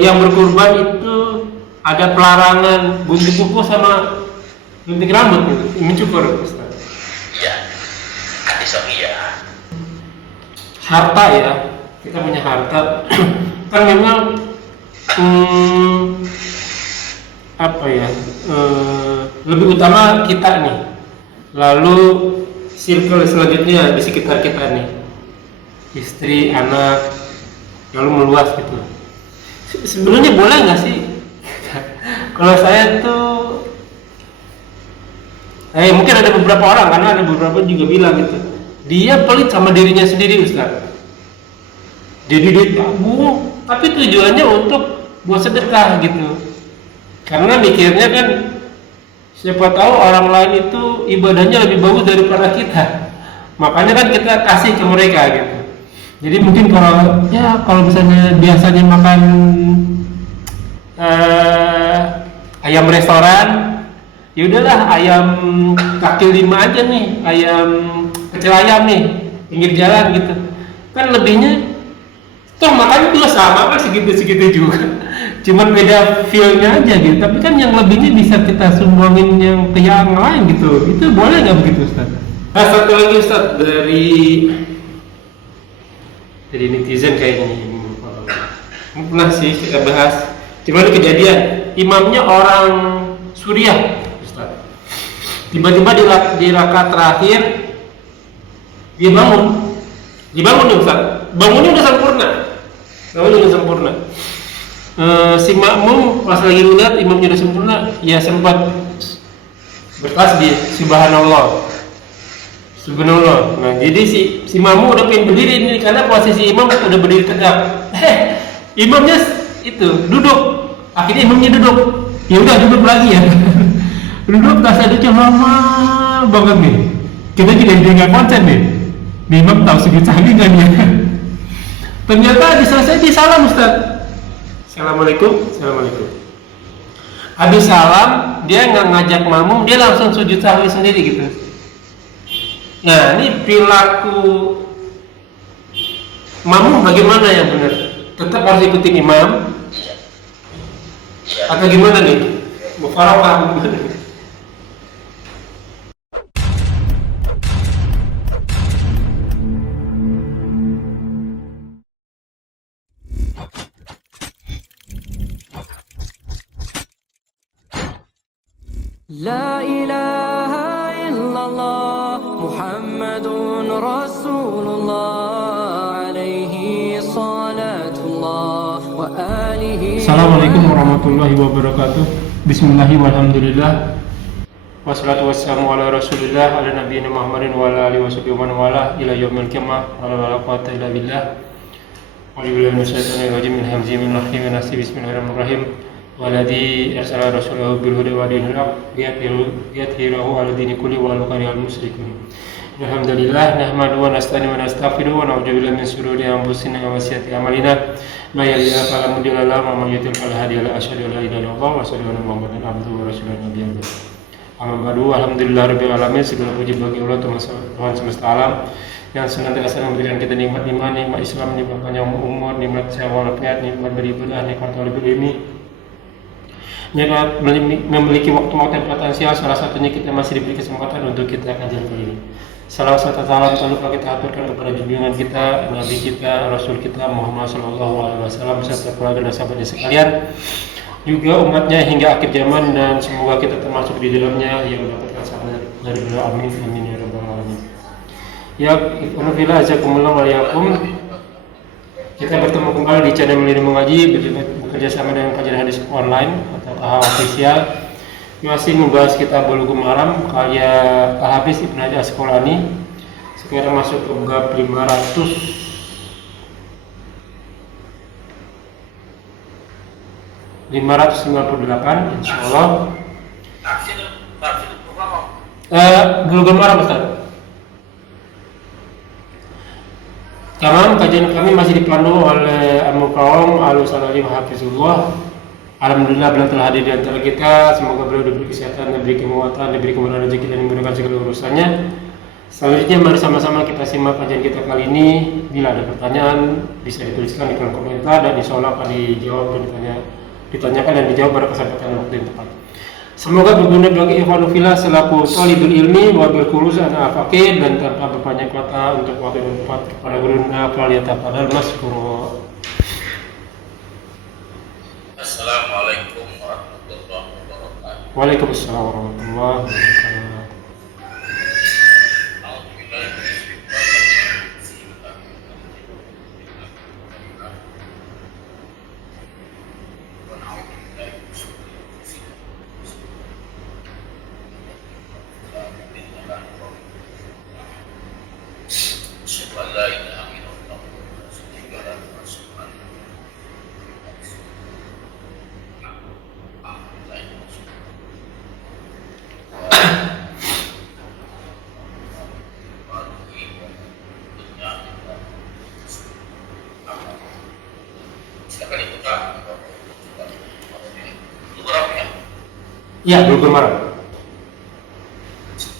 yang berkurban itu ada pelarangan gunting kuku sama gunting rambut gitu, mencukur Ustaz. Iya, hadis sahih ya. Harta ya, kita punya harta kan memang apa ya, lebih utama kita nih, lalu circle selanjutnya di sekitar kita nih, istri, anak, lalu meluas gitu. Sebenarnya boleh nggak sih? Kalau saya tuh mungkin ada beberapa orang, karena ada beberapa juga bilang gitu, dia pelit sama dirinya sendiri Ustaz. Jadi duit tabung, tapi tujuannya untuk buat sedekah gitu. Karena mikirnya kan, siapa tahu orang lain itu ibadahnya lebih bagus daripada kita. Makanya kan kita kasih ke mereka gitu. Jadi mungkin kalau misalnya biasanya makan ayam restoran, ya udahlah ayam kaki lima aja nih, ayam kecil ayam nih, pinggir jalan gitu. Kan lebihnya toh makannya juga sama kan, segitu-segitu juga. Cuman beda feel-nya aja gitu. Tapi kan yang lebihnya bisa kita sumbangin yang ke yang lain gitu. Itu boleh nggak begitu Ustaz? Nah, satu lagi Ustaz dari netizen kayaknya ini. Pernah sih kita bahas. Cuma ada kejadian, imamnya orang Suriah Ustaz. Tiba-tiba di rakaat terakhir dia bangun nih Ustaz. Bangunnya udah sempurna. Si makmum pas lagi ngeliat imamnya udah sempurna, ya sempat bertasbih subhanallah. Nah jadi si makmum udah pengen berdiri ini, karena posisi imam udah berdiri tegak. Imamnya itu duduk, akhirnya imamnya duduk. Ya udah duduk lagi ya. Duduk tasaduknya lama banget nih. Kita jadi nggak konsen nih. Imam tahu sujud sahwi nggak dia? Ternyata diselesai di salam Ustaz. Assalamualaikum. Habis salam, dia nggak ngajak makmum, dia langsung sujud sahwi sendiri gitu. Nah, ini perilaku makmum bagaimana yang benar? Tetap harus ikutin imam? Atau gimana nih? Mufaraqah gimana? لا إله إلا الله محمد رسول الله عليه صلاة الله وآله. Assalamualaikum warahmatullahi wabarakatuh. Bismillahirrahmanirrahim. Walhamdulillah. Wassalatu wassalamu ala Rasulillah ala nabiyina Muhammadin wa ala alihi washabihi wa man wala ila yaumil qiyamah. Wala quwwata illa billah. Wa billahi minasyaitonir rajim. Min hamzihi min nafthihi wa nafsihi. Bismillahirrahmanirrahim. Waladhi arsala rasulahu bil huda wa dinil haq liyudhhirahu 'ala dini kulli wa law karihal musyrikun. Alhamdulillah nahmadu wa nasta'inu wa nastaghfiruh wa na'udzu billahi min shururi anfusina wa sayyiati a'malina. May yahdihillahu fala mudilla lahu wa may yudlil fala hadiya lahu. Asyhadu an la ilaha illallah wa asyhadu anna Muhammadan abduhu wa rasuluhu nabiyyu. Amma ba'du. Alhamdulillahirabbil alamin. Segala puji bagi Allah Tuhan semesta alam yang senantiasa memberikan kita nikmat iman, nikmat Islam, nikmat panjang umur, nikmat sehat walafiat, nikmat beribadah, nikmat talibul ilmi. Nikmat memiliki waktu-waktu yang potensial, salah satunya kita masih diberi kesempatan untuk kita kajian kali ini. Salam serta salam lupa kita aturkan kepada junjungan kita, Nabi kita, Rasul kita Muhammad SAW beserta keluarga dan sahabatnya sekalian, juga umatnya hingga akhir zaman, dan semoga kita termasuk di dalamnya yang mendapatkan syafaat dari beliau. Amin amin ya rabbal alamin. Ya, alhamdulillah jazakumullah wa yakum. Kita bertemu kembali di channel Melini Mengaji, bekerja sama dengan kajian hadis online atau KH Official. Masih membahas kitab Bulughul Maram karya Al-Hafiz Ibnu Hajar Asqalani. Sekarang masuk ke bab 598 insyaallah. Bulughul Maram Ustaz. Kajian kami masih dipandu oleh Al-Mukarram Al-Ustadz Hafizullah. Alhamdulillah beliau telah hadir di antara kita. Semoga beliau diberi kesehatan, diberi kekuatan, diberi kemudahan rezeki dan dimudahkan segala urusannya. Selanjutnya mari sama-sama kita simak kajian kita kali ini. Bila ada pertanyaan bisa dituliskan di kolom komentar dan insya Allah akan dijawab dan ditanyakan dan dijawab pada kesempatan waktu yang tepat. Semoga berguna bagi ikhwanul fillah selaku thalibul ilmi wa bil khuruz ana faqih dan tanpa berbanyak kata untuk waktu yang tepat kepada guruna faliyatafadhal maskura. Assalamualaikum warahmatullahi wabarakatuh. Waalaikumsalam warahmatullahi wabarakatuh. Ya, Bulughul Maram.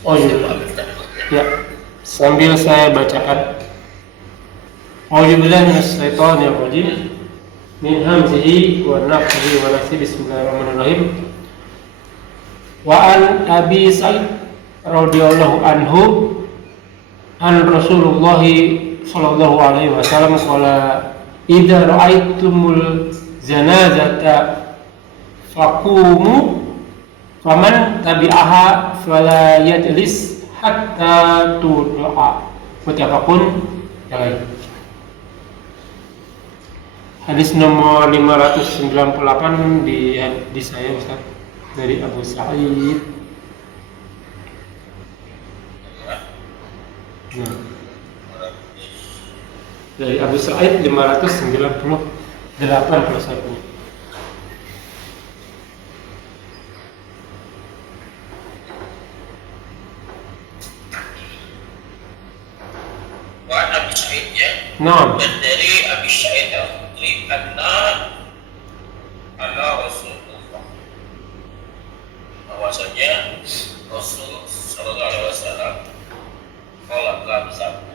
Oh iya. Ya, sambil saya bacakan. A'udzubillahi minasyaitonir rajim. Min hamzihi wa nafthihi wa nafthihi. Bismillahirrahmanirrahim. Wa an Abi Sa'id radhiyallahu anhu an Rasulullah sallallahu alaihi wasallam qala idza ra'aitumul janazata faqumu faman tabi'aha fala yajlis hatta tud'a. Muttafaqun alaih. Hadis nomor 598 di saya Ustaz dari Abu Sa'id. Nah, dari Abu Sa'id 598 kalau saya punya. Naam. Dan dari Abi Sa'id Al-Khudri anna Rasulullah, bahwasanya Rasul sallallahu alaihi wasallam qala telah bersabda,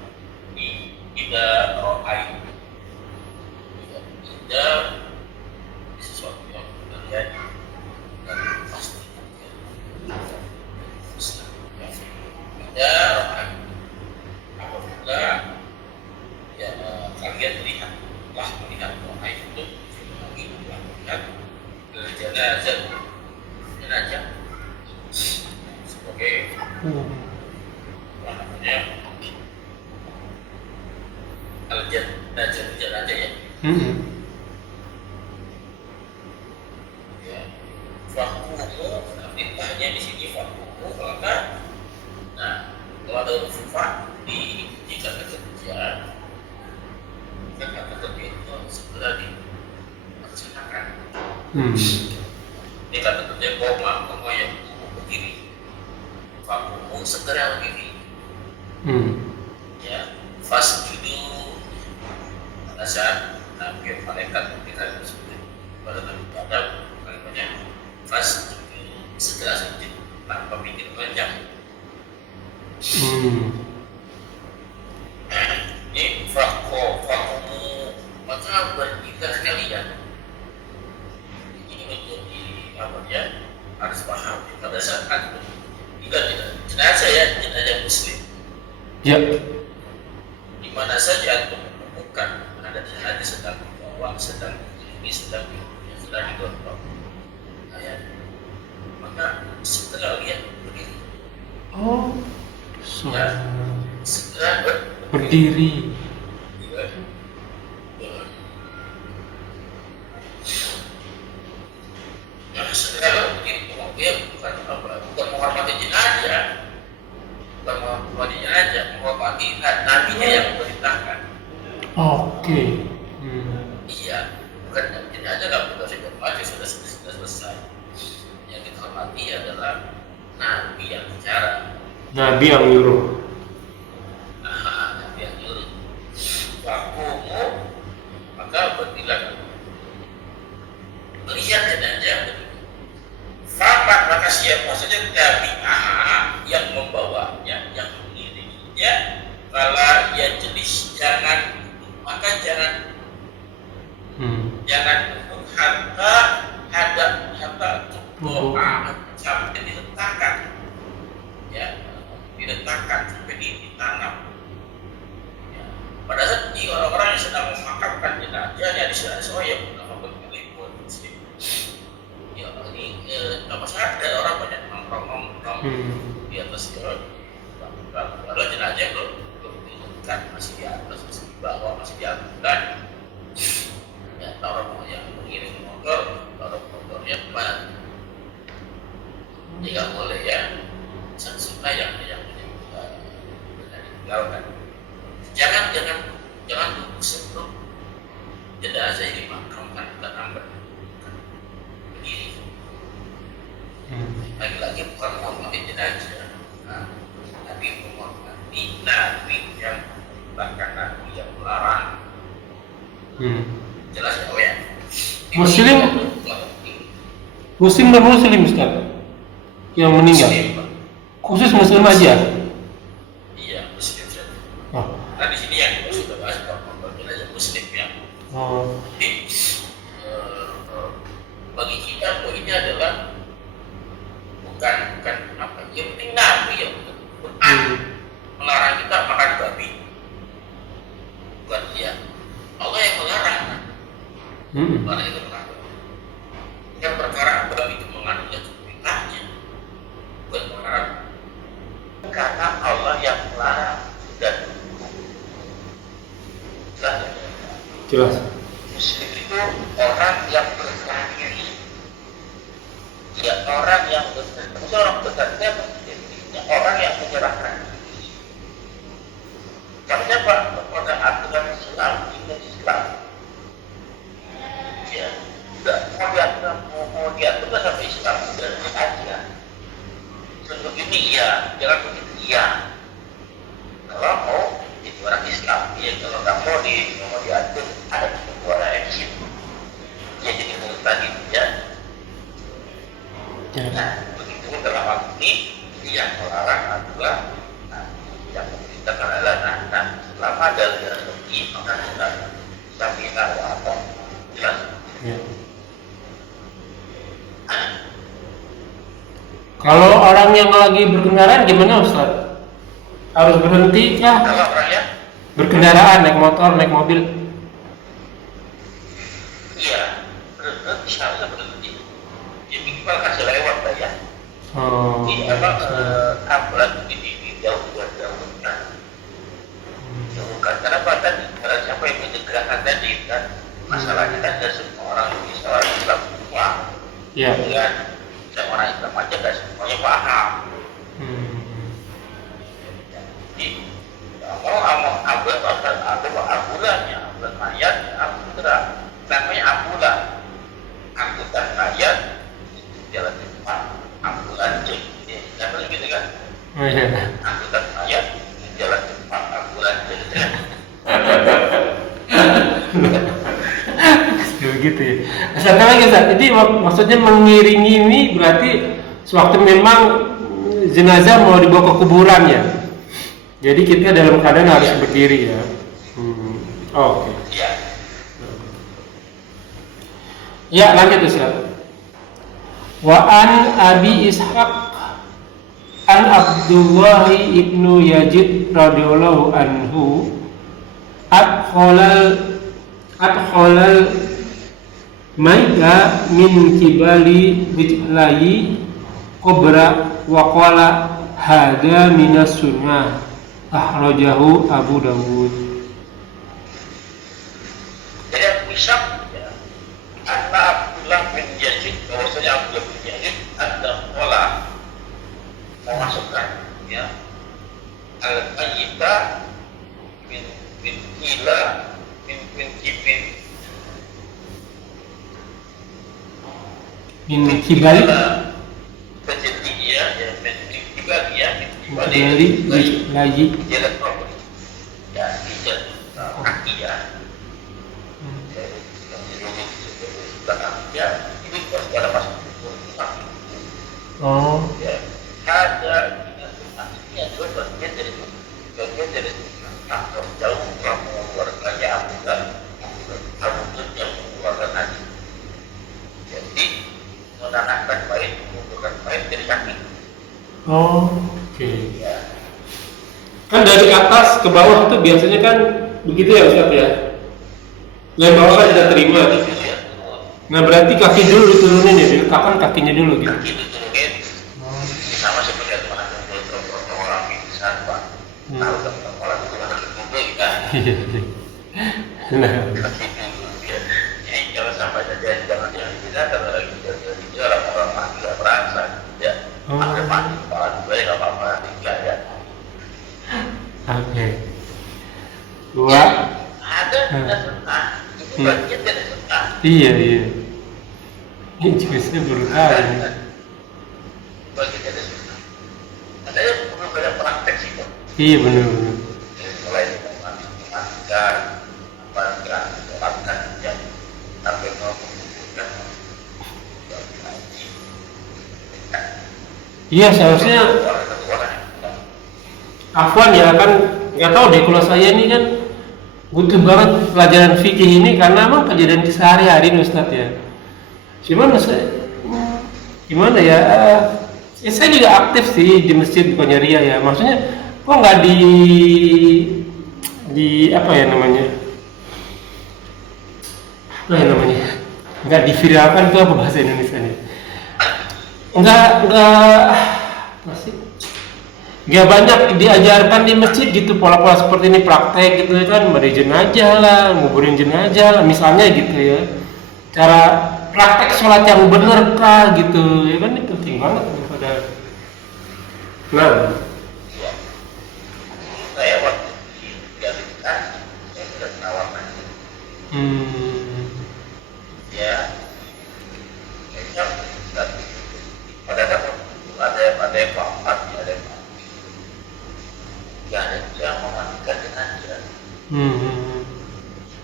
idza ra'aitum, idza sesuatu yang terjadi dan pasti terjadi. Idza ra'aitum, apabila ya kalian melihat doa itu melihat jenazah sebagai apa namanya jenazah ya. Ya, fakumu, perintahnya di sini fakumu, maka nah kalau ada sifat di kata kerja itu segera dilaksanakan. Ini kata kerja koma yang berdiri, fakumu segera berdiri. Ya, fasjudu pada saat Nabi malaikat kita disebut pada Nabi Adam kalimatnya fasjudu segera sujud tanpa pikir panjang. Ini fakumu maka berdirilah kalian. Ini menjadi apa ya? Harus paham pada saat tidak jenazah muslim. Ya. Di mana saja untuk menemukan ada jenazah sedang dibawa, sedang dibawa, ya. Maka setelah lihat berdiri. Oh, ya, setelah berdiri. Nah, setelah berdiri, bukan menghormati jenazah, menghormati nabinya yang memerintahkan. Oke. Iya, bukan jenazah nggak perlu dihormati, sudah selesai. Yang kita hormati adalah nabi yang bicara. Nabi yang nyuruh. Nabi yang nyuruh. Fakumu, maka berdirilah. Melihat jenazah. Faman, maka siapa saja tabi'ah yang membawanya, yang mengiringi. maka ada doa sampai diletakkan, ya, diletakkan sampai ditanam. Ya. Padahal di orang-orang yang sedang memakamkan jenazahnya di sana semua yang melakukan peliput. Ya, ini apa saja ada orang banyak nongkrong di atas jalan. Kalau jenazah belum ditemukan, masih di atas, masih di bawah, masih diambilkan. Ya, taruh yang mengirim motor, taruh motornya depan. Tidak boleh ya, sunnah yang ditinggalkan. Jangan tunggu sebelum jenazah ini dimakamkan dan ambil berdiri. Lagi-lagi bukan menghormati jenazah, tapi menghormati Nabi yang bahkan Nabi yang melarang. Jelas ya? Muslim dan Muslim Ustaz yang meninggal. Muslim. Khusus Muslim aja. Iya, Muslim saja. Oh. Nah di sini yang kita sudah bahas bahwa jenazah Muslim ya. Oh. Jadi bagi kita ini adalah bukan apa? Yang penting Nabi ya, Quran melarang kita makan babi. Bukan dia. Allah yang melarang. Mana itu melarang? Yang perkara babi itu mengandung perintahnya, bukan melarang. Karena Allah yang melarang dan Jelas. Muslim itu orang yang berserah diri. Ya, orang yang berserah diri, orang yang menyerahkan diri. Karena apa? Pada aturan Islam, Islam. Ya, mau diatur sampai Islam sudah aja. Begini ya, jangan begitu ya. Kalau mau jadi orang Islam, ya kalau nggak mau diatur, ada dua exit. Ya jadi menurut tadi ya. Nah, begitu dalam hal ini yang melarang adalah yang memerintahkan adalah nah selama ada rezeki maka kita samina wa apa jelas. Kalau orang yang lagi berkendaraan gimana Ustaz? Harus berhenti kah? Kalau orangnya Berkendaraan, naik motor, naik mobil. iya, berhenti harusnya berhenti. Ya minimal kasih lewat lah ya. Oh. Di ambulan di jauh nah. Jauhkan karena apa tadi? Karena siapa yang menyegerakan tadi kan masalahnya kan ada semua orang bisa Islam semua. Iya. Dengan orang Islam aja nggak semuanya paham. Jadi mau ambulan ya, ambulan mayat ya, ambulan namanya ambulan, angkutan mayat jalan cepat, ambulan cek, apa gitu kan? Oh, iya. Angkutan mayat jalan cepat, ambulan cek. Begitu ya. Satu lagi Ustaz, jadi maksudnya mengiringi ini berarti sewaktu memang jenazah mau dibawa ke kuburan ya. Jadi kita dalam keadaan harus berdiri ya. Oh, oke. Iya. Ya, lanjut Ustaz. Wa an Abi Ishaq an Abdullah ibnu Yazid radhiyallahu anhu adkhalal maida min kibali wijlayi qabra wa qala hada minas sunnah akhrajahu Abu Dawud. Jadi aku bisa ya, anak Abdullah bin Yazid, bahwasanya Abdullah bin Yazid ada pola memasukkan ya al-mayyita min ila min kibin Min kibali terjadi ya min kibali ya min kibali wijlayi jalan properti ya di jalan kaki ya. Ya, ini pasti ada masuk. Oh. Ya, ada ini adalah bagian dari atau jauh kamu mengeluarkan ya amudan yang mengeluarkan haji. menanamkan baik, mengumpulkan baik dari kaki. Oh, oke. Ya, Kan dari atas ke bawah tuh biasanya kan begitu ya Ustaz ya? Yang bawah kan tidak terima. itu ya. Nah berarti kaki dulu diturunin ya, dilekatkan kakinya dulu gitu. Kaki diturunin, sama seperti itu mana orang pingsan Pak. Tahu kan orang itu harus duduk kan? Iya. Nah, Kaki dulu ya. Jadi jangan sampai jangan tidak kalau lagi jadi orang mati nggak merasa ya. Ada mati kepala dua ya nggak apa-apa tiga ya. oke. Dua. Ada setengah, itu bagian dari setengah. Iya. Ini juga saya baru tahu ini. Bagian dari setengah. Ada yang perlu banyak praktek sih Pak. Iya benar. Mulai dengan matikan, melakukan yang sampai mengumpulkan. Iya seharusnya Afwan ya kan nggak tahu deh kalau saya ini kan butuh banget pelajaran fikih ini karena emang kejadian sehari-hari Ustadz ya. Cuman gimana ya? Ya saya juga aktif sih di masjid bukannya ria ya. Maksudnya kok nggak di apa ya namanya? Apa ya namanya? Nggak diviralkan tuh apa bahasa Indonesianya? Nggak masih nggak banyak diajarkan di masjid gitu pola-pola seperti ini praktek gitu kan, mandi jenazah lah, nguburin jenazah lah misalnya gitu ya, cara praktek sholat yang bener kah gitu ya kan, ini penting banget daripada Saya waktu di Galita, saya sudah menawarkan ya, pada ada yang keempat, ada yang ya, ada yang memandikan jenazah.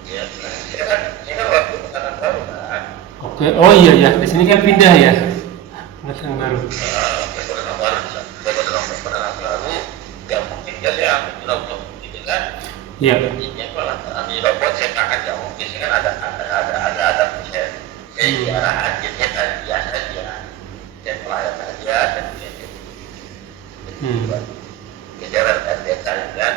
Ya, saya kan waktu pengantin baru kan. Oke, oh iya di sini kan pindah ya, penghasilan baru. Penanganan baru, yang mungkin saya ambil robot gitu kan. Iya. Intinya kalau ambil robot saya akan jauh, biasanya kan ada saya ziarah aja, saya kan biasa aja, saya pelayan aja dan kejaran dan kan.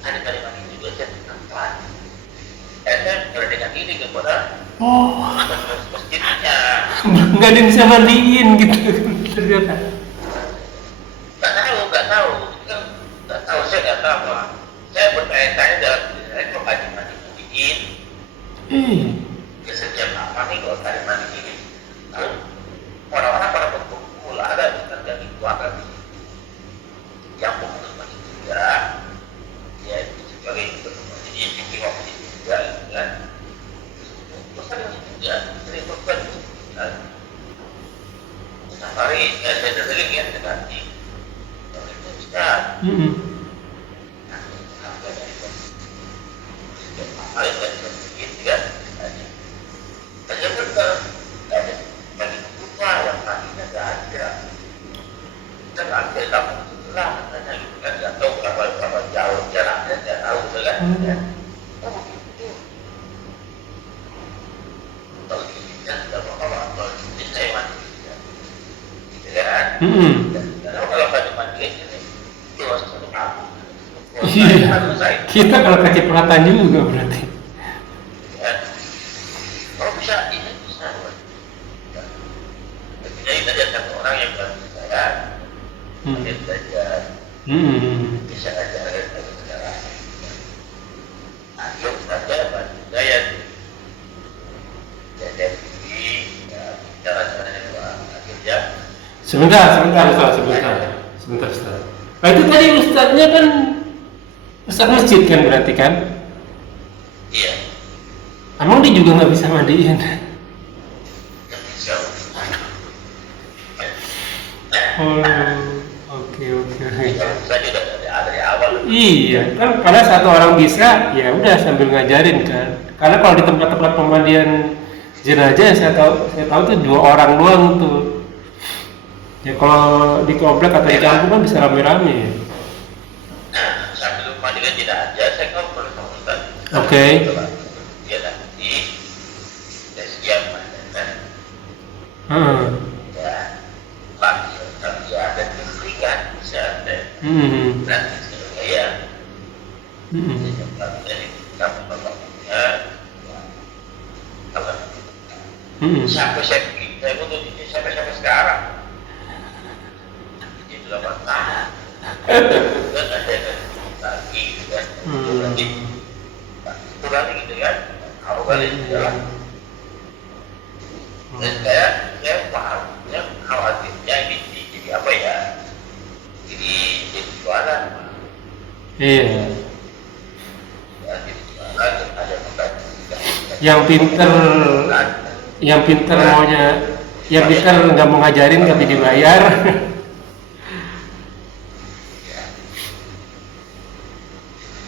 Ada kalimat ini juga saya tempat. Saya dengan ini kepada masjidnya. Nggak ada yang bisa mandiin gitu ternyata. Nggak tahu. Nggak tahu, saya nggak tahu Pak. Saya bertanya-tanya dalam diri saya kok tadi mandiin. Ya sejam apa nih kalau tadi mandiin. Lalu orang-orang pada berkumpul ada bukan dari keluarga yang membutuhkan juga. Ya itu sebagai jadi yang waktu juga kan. Terus ada juga sering berkumpul. Safari saya dari lihat dengan di itu bisa. Paling begitu kan. Saja betul. Ada bagi buka yang tadinya nggak ada. Kita ambil kamu setelah katanya kan nggak tahu berapa jauh jaraknya nggak tahu kan. Oh begitu. Kalau kita tidak apa-apa kalau ini saya mandi. Kan? Kalau pada mandi ini itu harus aku. Iya. Kita kalau kecipratan juga berarti. Ya. Kalau bisa ini bisa. Jadi ada satu orang yang bantu saya, dia belajar, bisa ajar sekarang. Ayo saja bantu saya. Jadi cara-caranya akhirnya. Sebentar. Nah itu tadi ustadznya kan ustadz masjid kan berarti kan? Iya. Emang dia juga nggak bisa mandiin? Nggak bisa. Oh, oke. Saya juga dari awal. Iya, kan karena satu orang bisa, ya udah sambil ngajarin kan. Karena kalau di tempat-tempat pemandian jenazah saya tahu tuh 2 orang doang tuh. Ya kalau di komplek atau di kampung kan bisa rame-rame. Sambil dia tidak ada, saya kan boleh komentar. Oke. Dia nanti sekian kan. Ya, lagi ada diberi kan bisa ada. Nanti saya dari kamu bapaknya kalau sampai saya butuh ini sampai sekarang itu 8 tahun dan ada lagi kan lagi gitu kan kalau balik jalan dan saya paham ya khawatirnya ini jadi apa ya jadi jualan Iya. ya jadi jualan ada yang pinter maunya, yang pinter nggak mau ngajarin tapi dibayar.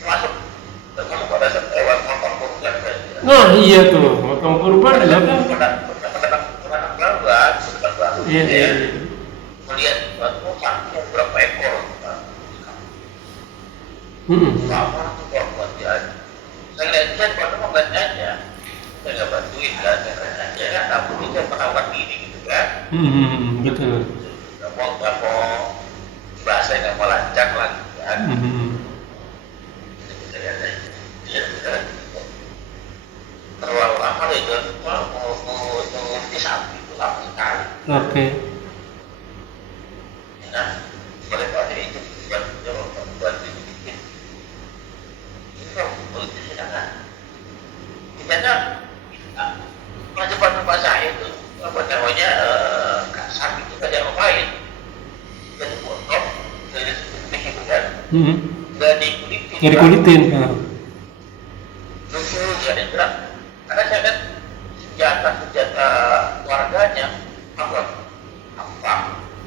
termasuk pada saat lewat motor kurban Nah iya tuh, motong kurban juga kan. Iya. Melihat sapi berapa ekor lama tuh korban dia saya lihat dia pada mau nggak aja saya nggak bantuin kan saya nggak tahu dia perawat ini gitu kan Betul. nggak mau bahasa nggak mau lancar lagi kan terlalu lama deh itu mau di sapi itu lama sekali. Oke. Nah, boleh pada itu yang buat dibikin. Ini kan politik sedangkan. Misalnya, macam tempat saya itu apa namanya sapi itu ada yang lain. Jadi potong, dari begitu kan. Nggak dikulitin. Nggak dikulitin. Lucu, nggak ada gerak. Karena saya kan senjata warganya apa?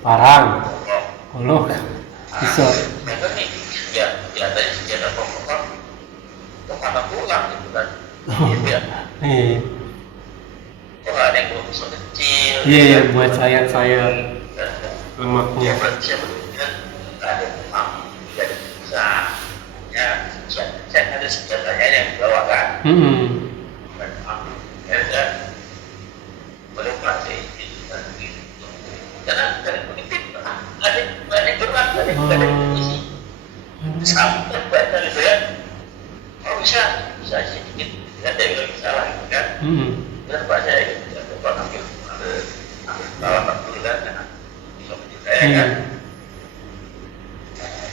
Parang. Golok. Bisa. Mereka nih senjata pokok kok pada pulang gitu kan. Iya. Iya. Kok ada yang besar kecil. Iya, buat sayat lemaknya. Saya betul-betul ada lemak, ada besar. Ya, saya ada senjatanya yang dibawa kan. Boleh masih karena dari politik ada gerak dari polisi sampai banyak gitu ya kalau bisa sedikit ada yang salah gitu kan dan bahasa gitu coba ambil bawa ambilan bisa menjadi saya kan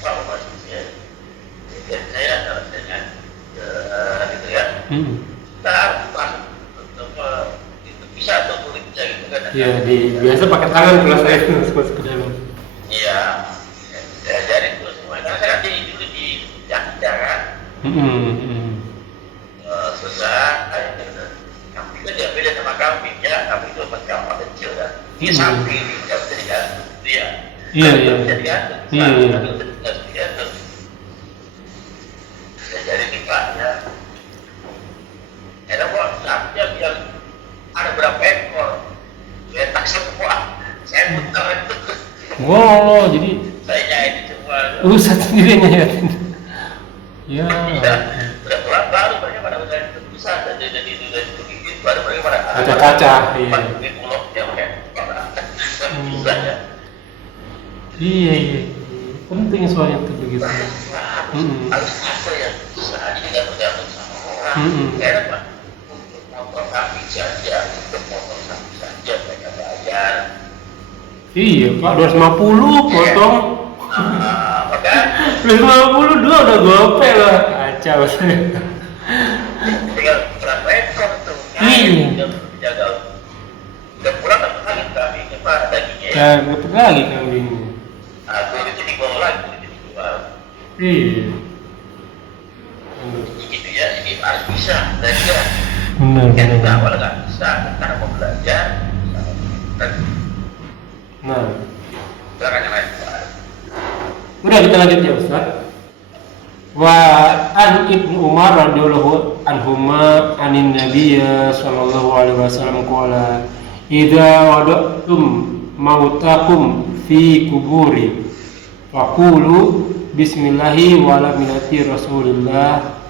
apa maksudnya dan saya adalah dengan gitu ya kita bisa atau kulit bisa gitu kan Iya, biasa pakai tangan kalau saya masuk ke dalam. iya ya jadi itu semua karena saya kan dulu di Jakarta kan selesai kambing kan dia beda sama kambing ya kambing itu macam apa kecil kan ini sapi ini nggak bisa digantung dia Iya. bisa digantung nggak bisa digantung jadi tipanya ada kok sapinya bilang ada berapa ekor letak semua saya muter itu Wow, jadi saya nyayain semua satu sendiri nyayatin. Ya. Udah baru mereka pada udah bisa jadi itu baru mereka pada Kaca-kaca, iya. di mulutnya mereka bisa ya Iya. Penting soalnya itu begitu. harus ada yang bisa jadi nggak tergantung sama orang enak pak untuk motor kami saja untuk motor kami saja mereka bayar Iya, Pak, 250 potong. maka 250 dua udah gope lah. Kacau sih. tinggal berapa ekor tuh Iya. jaga udah pulang kan lagi kami ini pak dagingnya ya Ya, betul lagi kambingnya. kulit itu dibawa lagi kulit itu dijual Iya. gitu ya jadi harus bisa dan dia Benar. yang juga awal nggak bisa karena mau belajar dan Nah, caranya lain udah kita lanjut ya Ustaz. Wa an Ibnu Umar radhiyallahu anhuma anin Nabiyya sallallahu alaihi wasallam qala idza wada'tum mautakum fi kuburi faqulu bismillahi wa ala millati Rasulillah.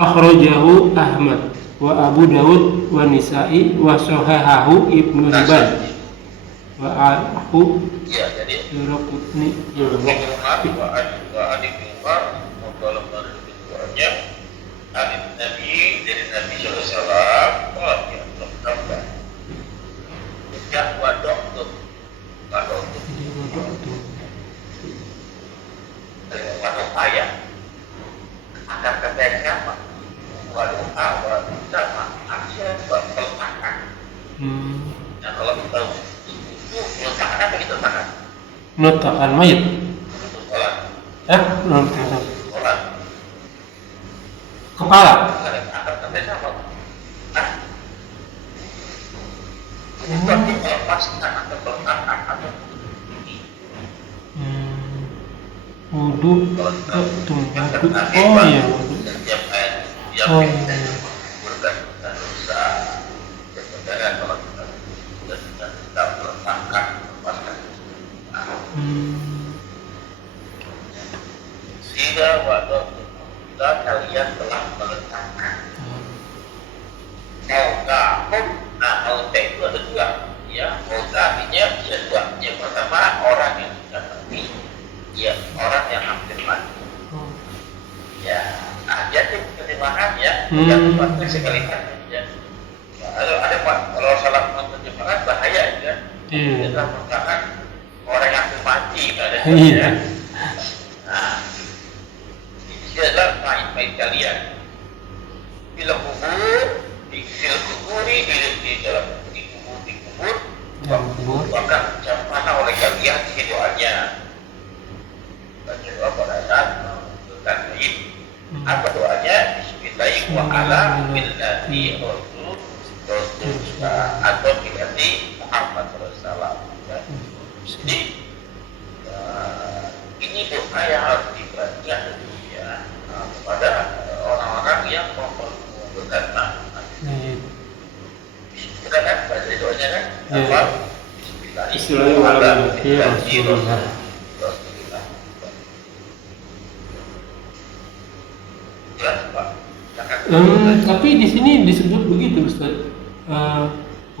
Akhrajahu Ahmad wa Abu Dawud wa Nisa'i wa sahahahu Ibnu Hibban wa ahu Ya, jadi Daraqutni wa adik Umar dalam keduanya hadis Nabi dari Nabi sallallahu alaihi wasallam ya Allah ya wadok tuh wadok ayah akan katanya apa wadok awal sama aksya peletakan. Nah kalau kita itu peletakan apa gitu peletakan? Meletakkan mayat. Sholat. Meletakkan Sholat. kepala. Akan katanya apa? Nah, tapi kalau pastikan atau peletakan atau Wudu. Oh iya wudu. Oh iya. Sehingga waktu kalian telah meletakkan mauta itu ada dua ya, mauta artinya ya dua. Yang pertama orang yang sudah mati, ya orang yang hampir mati ya, dia itu terjemahan ya, dan waktu sekali ya. Ada Pak, kalau salah menerjemahkan bahaya ya. Kita mengatakan orang yang hampir mati ada ya. Nah, ini adalah main kalian. Bila kubur, di dalam kubur, akan dicampakkan oleh kalian di doanya. Baca doa pada saat menguburkan mayit. Apa doanya? Bismillahirrahmanirrahim wa ala millati Rasulullah atau millati Muhammad Rasulullah. Jadi ini doa yang harus dibaca ya kepada orang-orang yang menguburkan mayit. Kita kan baca doanya kan? Apa? Bismillahirrahmanirrahim. Tapi di sini disebut begitu Ustaz.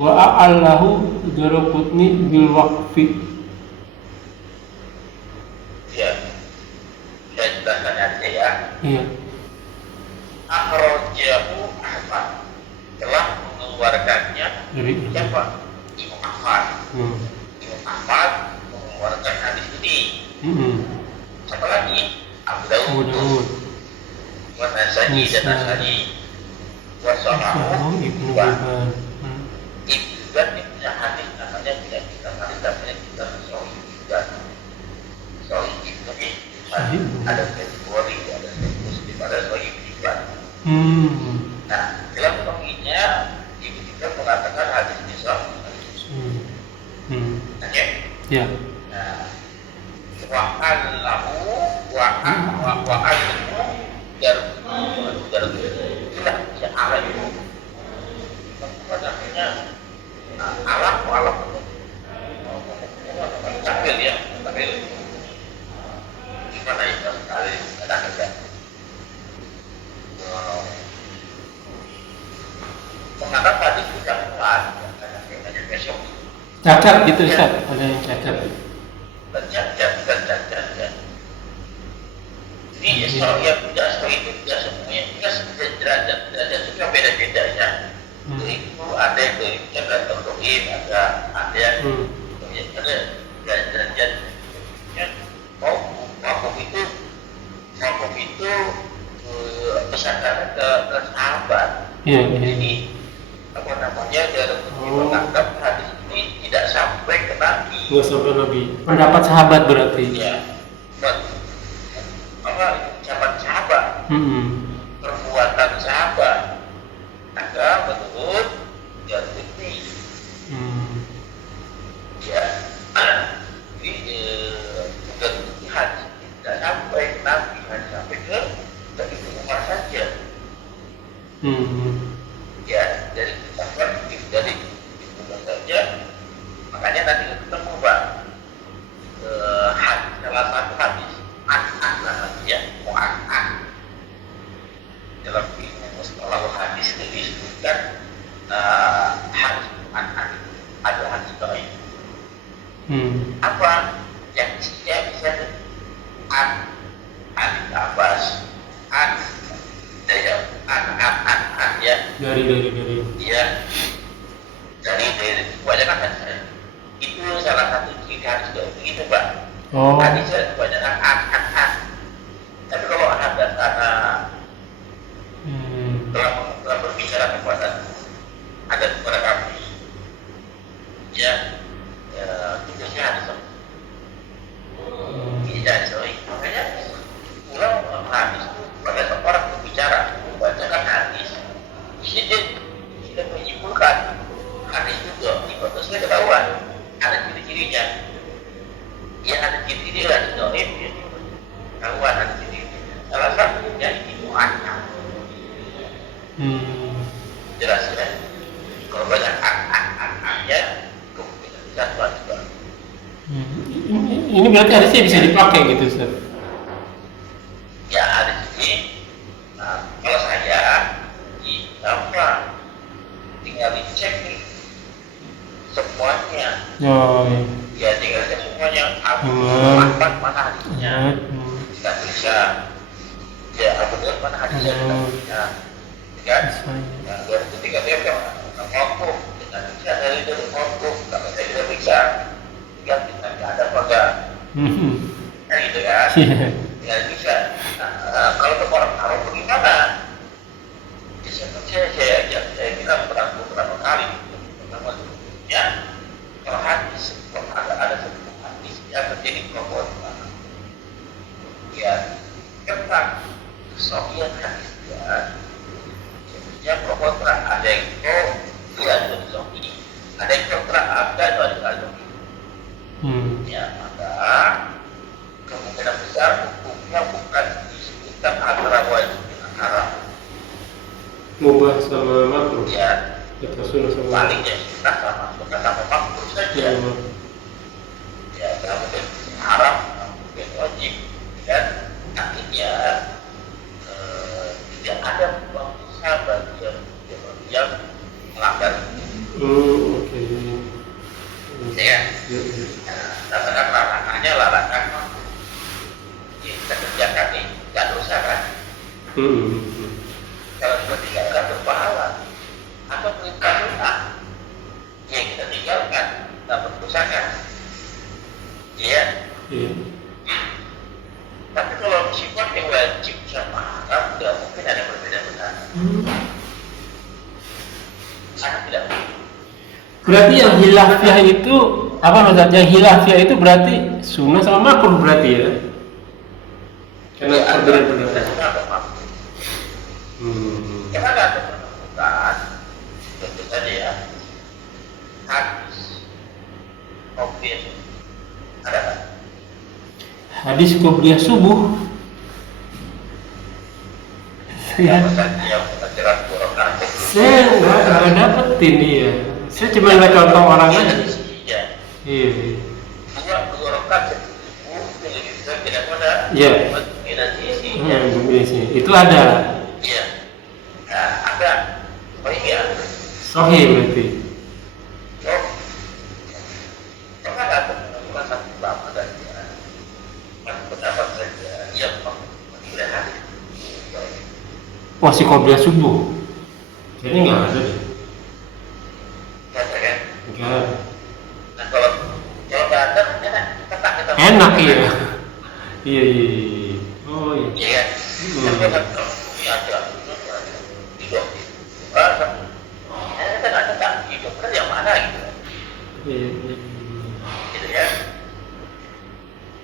Wa a'allahu Daraqutni bil waqfi. Ya. Saya jelaskan aja ya. Iya. Akhrajahu Ahmad telah mengeluarkannya Dari siapa? Imam Ahmad. Imam Ahmad mengeluarkan hadis ini. Siapa lagi? Abu Dawud. Wa Nasa'i dan Nasa'i. Wa Sahahu Ibnu Hibban. Hibban. Ibnu Hibban ini punya hadis namanya tidak kita hadis namanya kita Sahih Hibban. Sahih Hibban ini ada kategori, ada Muslim, ada Sahih Hibban. Nah, dalam penginya Ibnu Hibban mengatakan hadis ini sahih. Oke? Ya. Nah, wa'allahu wa'allahu garbu itulah ya alam itu namanya alam takbir ya takbir gimana itu kali ada kerja menganggap tadi tidak kuat katanya besok Cacat gitu Ustaz, ada yang cacat. dan ini soal yang tidak itu tidak semuanya kita derajat juga beda-beda ya. Itu ada yang dari jaga terdoib, ada yang ada derajat mau itu pesan ke sahabat. Iya. Ini apa namanya dalam menganggap hadis ini tidak sampai ke Nabi. Nggak sampai Nabi. Pendapat sahabat berarti. Ya. Ucapan sahabat, perbuatan sahabat, maka menurut Jalbuni, ya, ini bukan hadis tidak sampai Nabi, hanya sampai ke Ibnu Umar saja. Ya, dari sahabat dari Ibnu Umar saja, makanya nanti ketemu Pak hadis dari. Iya. Dari kebanyakan hadis itu salah satu ciri hadis juga begitu, Pak. Oh. Hadis kebanyakan a. Tapi kalau ada karena telah berbicara kepada kami, ya, tugasnya hadis. Tidak hadis. Makanya pulang hadis itu pada orang berbicara membacakan hadis, tidak menyimpulkan hadis itu dibatasnya ketahuan ada ciri-cirinya. Ya ada ciri-ciri hadis dhaif, ya ketahuan ada ciri. Salah satunya itu mu'annah. Jelas ya. Kalau banyak ya kemungkinan bisa juga. Ini berarti hadisnya bisa dipakai gitu, Ustaz? Ya hadis ini, kalau saya gampang, tinggal dicek nih semuanya. Oh, iya. Ya tinggal cek semuanya. Mana hadisnya? Tidak bisa. Ya benar mana hadisnya? Tidak bisa. Kan? Nah, dari ketika dia ngomong, tidak bisa dari ngomong, kalau saya tidak bisa, tinggal kita ada pada, kan gitu kan? Tidak bisa. Nah, kalau ke orang Arab bagaimana? Saya bilang beberapa kali, pertama ya, kalau hadis, kalau ada sebuah hadis yang terjadi kelompok, ya, tentang kesohian hadisnya. Yang kontra ada yang tidak zohir, ada yang kontra ada zohir. Ya maka kemungkinan besar hukumnya bukan disebutkan antara wajib dengan haram. Mubah sama makruh. Ya. Kata sunnah sama. Palingnya sunnah sama makruh saja. Ya kalau mungkin haram, mungkin wajib. Dan artinya tidak ada bagi yang melanggar. Oke. Ya. Katakan larangannya larangan kita kerjakan nih, tidak dosa kan? Kalau kita tinggalkan berpahala, atau perintah sunnah, ya kita tinggalkan, tidak berdosa kan? Iya. Tapi kalau sifat yang wajib sama haram, tidak mungkin ada perbedaan. Sangat tidak mungkin. Berarti yang hilafiyah itu apa maksudnya? Yang hilafiyah itu berarti sunnah sama makruh berarti ya? Karena perbedaan pendapat. Sunnah atau makruh. Karena ada pendapat, tentu saja ya. Hadis, qobliyah, ada kan? Hadis qobliyah subuh. Saya nggak dapetin ya. Saya cuma lihat contoh orang aja. Iya. Dua rakaat subuh tidak pada. Iya. Itu ada. Iya. Nah, ada. Oh iya. Sahih berarti. Oh. Karena ada bukan satu lama dan pendapat saja yang menilai hadis. Wah, si qobliyah subuh. Jadi nggak ada deh. Kan? Nggak. Nah kalau nggak ada enak, kita Enak ya. Iya. Oh iya. Iya. Tapi kalau ini ada, tidak. Kan ada tak hidup kan yang mana gitu. Iya. Gitu ya.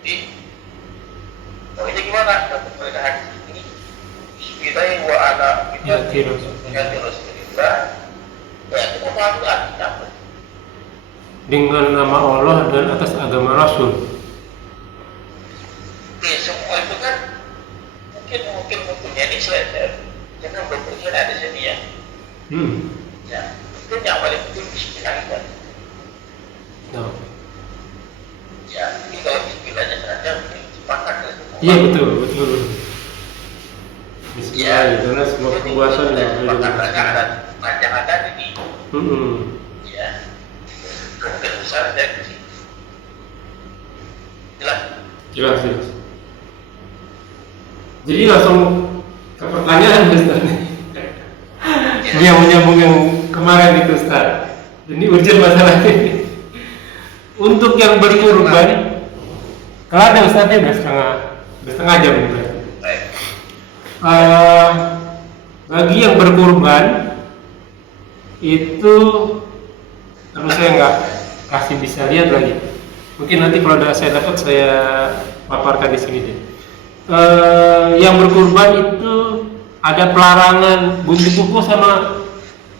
Jadi, oh ini gimana? Mereka hadis ini. Kita yang wa ala kita terus. Ya kita tahu artinya apa. Dengan nama Allah dan atas agama Rasul. Oke, semua itu kan mungkin ini saya jangan berpikir ada sini ya. Ya, itu yang paling penting bismillah itu. No. Ya, ini kalau bismillahnya saja mungkin sepakat ya. Iya betul. Bismillah, karena semua perbuatan yang ada panjang ada ini. Ya, mungkin besar saya di sini. Jelas. Jadi langsung ke pertanyaan Ustaz. Ini yang menyambung yang kemarin itu Ustaz. Ini urgent masalah ini. Untuk yang berkurban, kalau ada Ustaznya udah setengah jam berarti. Baik. Bagi yang berkurban itu, terus saya nggak kasih bisa lihat lagi. Mungkin nanti kalau saya dapat saya paparkan di sini deh. Yang berkurban itu ada pelarangan gunting kuku sama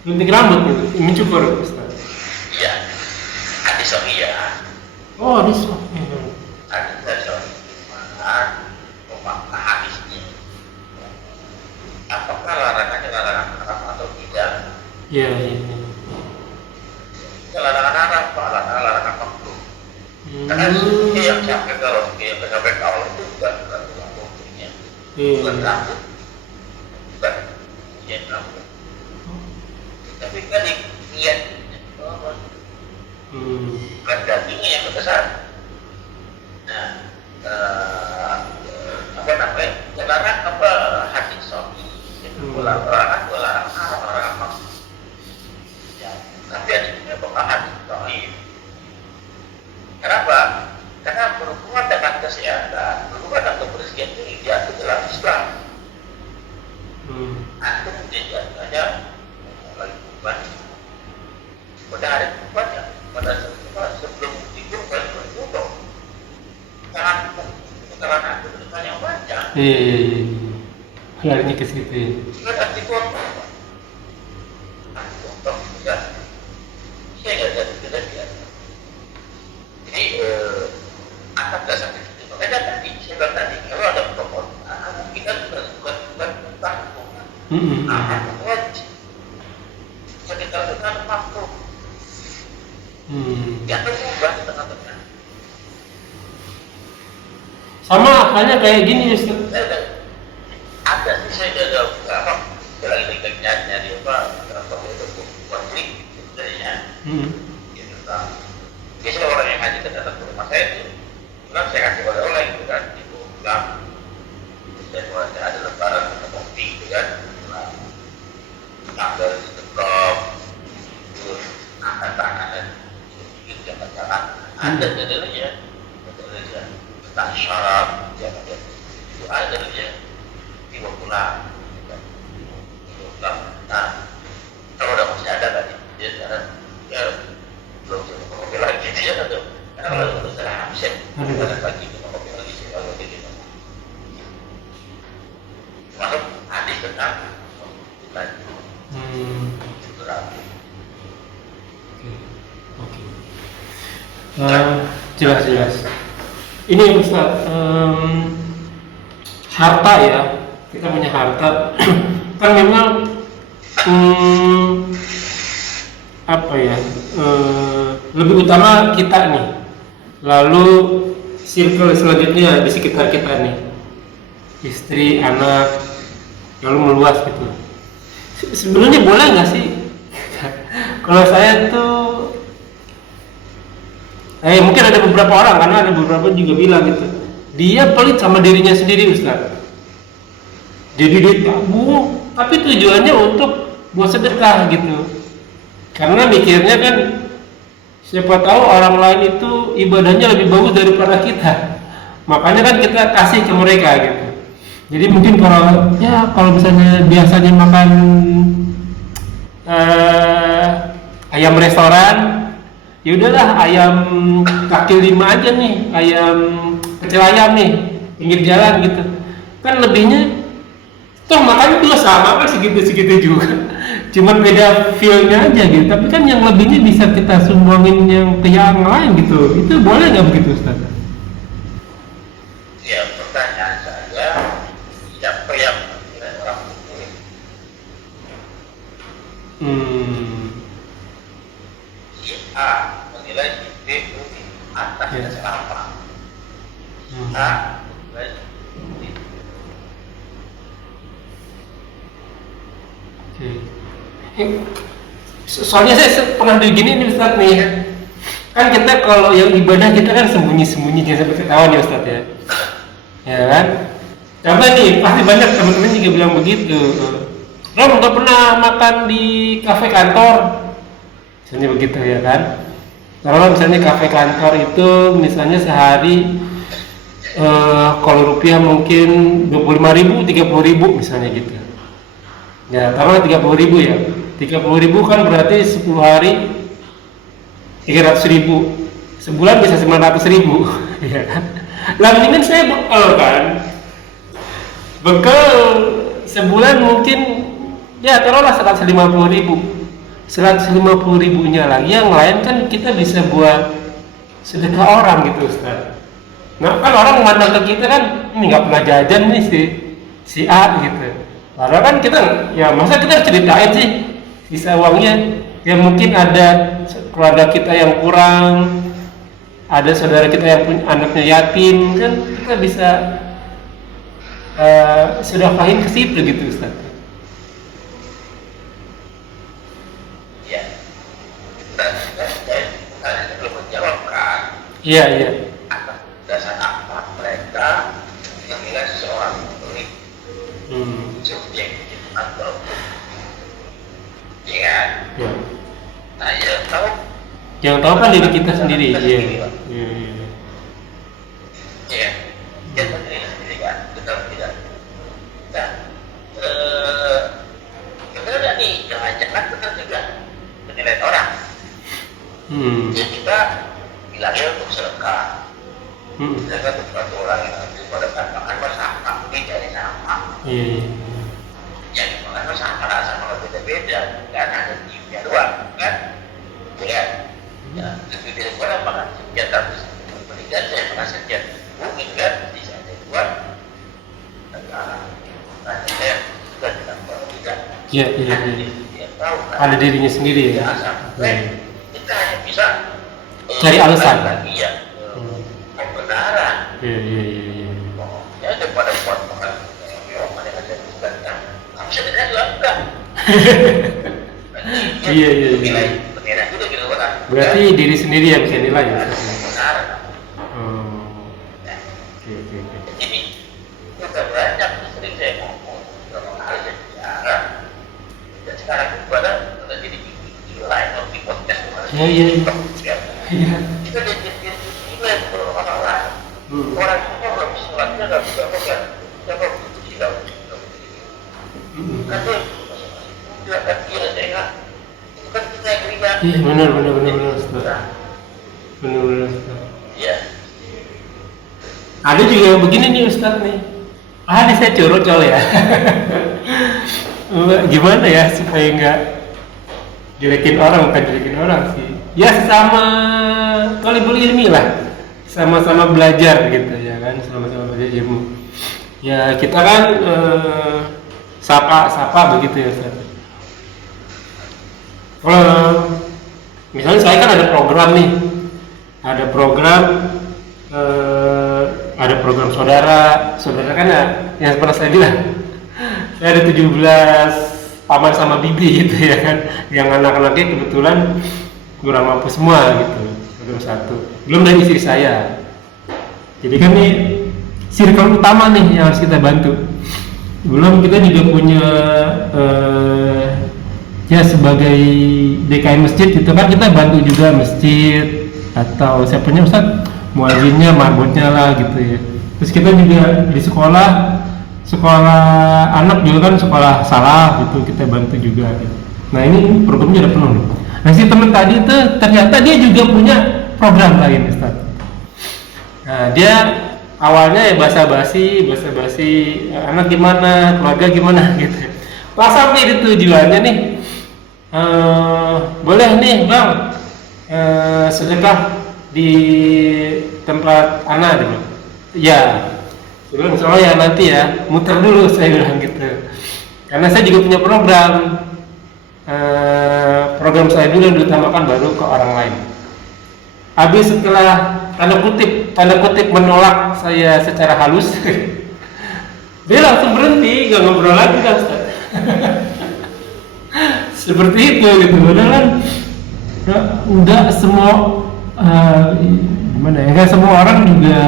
gunting rambut gitu, mencukur Ustaz. Iya. Hadis sahih. Oh, hadis. Hadis sahih. Mana pemakai hadisnya? Apakah larangannya larangan haram atau tidak? Iya. Larangan haram, larangan makruh. Karena yang sampai kalau itu bukan tulang punggung, bukan rambut, bukan rambut. Tapi kan niat, bukan dagingnya yang besar. Nah, apa namanya? Larang apa hadis sahih? Larangan haram, larangan makruh. Ya, tapi ada juga pemahaman hadis sahih. Kenapa? Karena berhubungan dengan kesehatan, berhubungan dengan kebersihan itu diatur dalam Islam. Antum diantaranya lagi kurban. Pada hari kurbannya, pada sebelum tidur kali berwudu, tangan tangan antum dengan yang panjang. Larinya ke situ. Jika nanti kurban, antum juga, saya nggak ada kejadian. Jadi akan tidak sampai situ. Makanya tadi saya bilang tadi kalau ada protokol, kita bukan takut. Wajib. Jadi kalau kita makruh, ya terubah di tengah-tengah. Sama halnya kayak gini Ustaz. Ada sih saya ada apa? Lagi nyari apa? Konflik, sebenarnya. Gitu kan. Biasanya orang yang haji datang ke rumah saya itu bilang saya kasih oleh-oleh gitu kan, itu bilang dan kalau ada lebaran atau kopi gitu kan, tanggal di dekat, terus angkat tangan dan sedikit jangan ada dalilnya, tentang syarat jangan itu ada dalilnya tiba pulang, nah kalau udah masih ada tadi dia sekarang ya belum bisa kopi lagi dia atau karena kalau itu sudah absen ada lagi kita kopi lagi sih kalau gitu masuk hadis tentang lagi jelas ini Ustaz, harta ya, kita punya harta kan memang apa ya, lebih utama kita nih, lalu circle selanjutnya di sekitar kita nih, istri, anak, lalu meluas gitu. Sebenarnya boleh nggak sih? Kalau saya tuh mungkin ada beberapa orang, karena ada beberapa juga bilang gitu, dia pelit sama dirinya sendiri Ustaz. Jadi dia tabung, tapi tujuannya untuk buat sedekah gitu. Karena mikirnya kan siapa tahu orang lain itu ibadahnya lebih bagus daripada kita. Makanya kan kita kasih ke mereka gitu. Jadi mungkin kalau misalnya biasanya makan ayam restoran, ya udahlah ayam kaki 5 aja nih, ayam kecil ayam nih, pinggir jalan gitu. Kan lebihnya toh makannya juga sama kan, segitu juga. Cuman beda feel-nya aja gitu. Tapi kan yang lebihnya bisa kita sumbangin yang ke yang lain gitu. Itu boleh nggak begitu Ustaz? Ya, pertanyaan saya, siapa yang menilai orang muslim? Si A menilai si B atas dasar apa? A menilai si B. Soalnya saya pernah begini nih Ustaz nih, kan kita kalau yang ibadah kita kan sembunyi-sembunyi, jangan sampai ketahuan ya Ustaz ya, ya kan? Contoh nih, pasti banyak teman-teman juga bilang begitu. Rom nggak pernah makan di kafe kantor, misalnya begitu ya kan. Kalau misalnya kafe kantor itu misalnya sehari kalau rupiah mungkin 25.000, 30.000 misalnya gitu. Ya, taruhlah 30.000 ya. 30.000 kan berarti 10 hari 300.000. Sebulan bisa 900.000, ya kan? Lah mendingan saya bekal kan. Bekal sebulan mungkin ya taruhlah 150.000. 150.000-nya lagi yang lain kan kita bisa buat sedekah orang gitu, Ustaz. Nah kan orang memandang ke kita kan ini nggak pernah jajan nih si A gitu. Padahal kan kita ya masa kita harus ceritain sih sisa uangnya. Ya mungkin ada keluarga kita yang kurang, ada saudara kita yang punya anaknya yatim, kan kita bisa sedekahin ke situ gitu, Ustaz. Ya, saya belum menjawab kan. Iya, iya. Atas dasar apa mereka menilai seseorang memiliki subjek atau ya. Ya. Nah, yang tahu Kan diri kita sendiri. Iya. Iya. ya, kita sendiri kan, betul tidak? Nah, sebenarnya nih jangan-jangan benar juga menilai orang. Ya kita bilangnya untuk sedekah. Sedekah untuk suatu orang yang pada makan bersama, mungkin dari sama. Iya. Yang makan bersama rasa kalau beda-beda, kan ada jiwanya doang, kan? Ya, ya, itu dia pada makan sekian tapi meninggal saya makan sekian, mungkin kan bisa ada dua. Nah, saya sudah tidak tidak. Iya. Dia tahu kan? Ada dirinya sendiri ya. Sampai kita hanya bisa Cari alasan. Iya. Kebenaran. Iya. Ya daripada buat makan orang yang ada di sekitar. Kamu sebenarnya juga enggak. Iya. Nilai penilaian itu gitu kan. Berarti diri sendiri yang bisa nilai ya. Benar. Oke. Jadi kita banyak sering saya ngomong kalau ada sejarah. Dan sekarang kepada jadi nilai atau di podcast kemarin. Iya. Kita jadi nilai orang lain. Orang itu kalau sholatnya nggak bisa pegang, siapa begitu tidak kan dia tidak akan kira saya itu kan kita yang riba. Iya benar Ustaz. Benar Ustaz. Iya. Ada juga yang begini nih Ustaz nih. Ini saya curcol ya. Gimana ya supaya nggak jelekin orang sih. Ya sama thalibul ilmi lah. Sama-sama belajar gitu ya kan, sama-sama belajar ilmu. Ya kita kan sapa begitu ya Ustaz. Misalnya saya kan ada program nih, ada program saudara kan ya, yang pernah saya bilang, saya ada 17 paman sama bibi gitu ya kan, yang anak-anaknya kebetulan kurang mampu semua gitu. Belum satu, belum dari istri saya. Jadi kan nih circle utama nih yang harus kita bantu. Belum kita juga punya ya sebagai DKI masjid itu kan kita bantu juga masjid atau saya punya Ustaz muadzinnya, marbotnya lah gitu ya. Terus kita juga di sekolah anak juga kan sekolah salah gitu kita bantu juga gitu. Nah ini programnya udah penuh nih. Nah si teman tadi itu ternyata dia juga punya program lain Ustaz. Nah dia awalnya ya basa-basi anak gimana, keluarga gimana gitu. Pas sampai di tujuannya nih, boleh nih bang sedekah di tempat anak gitu. Ya, sebelum soalnya nanti ya muter dulu saya bilang gitu. Karena saya juga punya program saya dulu yang diutamakan baru ke orang lain. Habis setelah tanda kutip menolak saya secara halus, dia langsung berhenti, gak ngobrol lagi kan Ustaz. Seperti itu gitu, padahal enggak semua gimana ya, enggak semua orang juga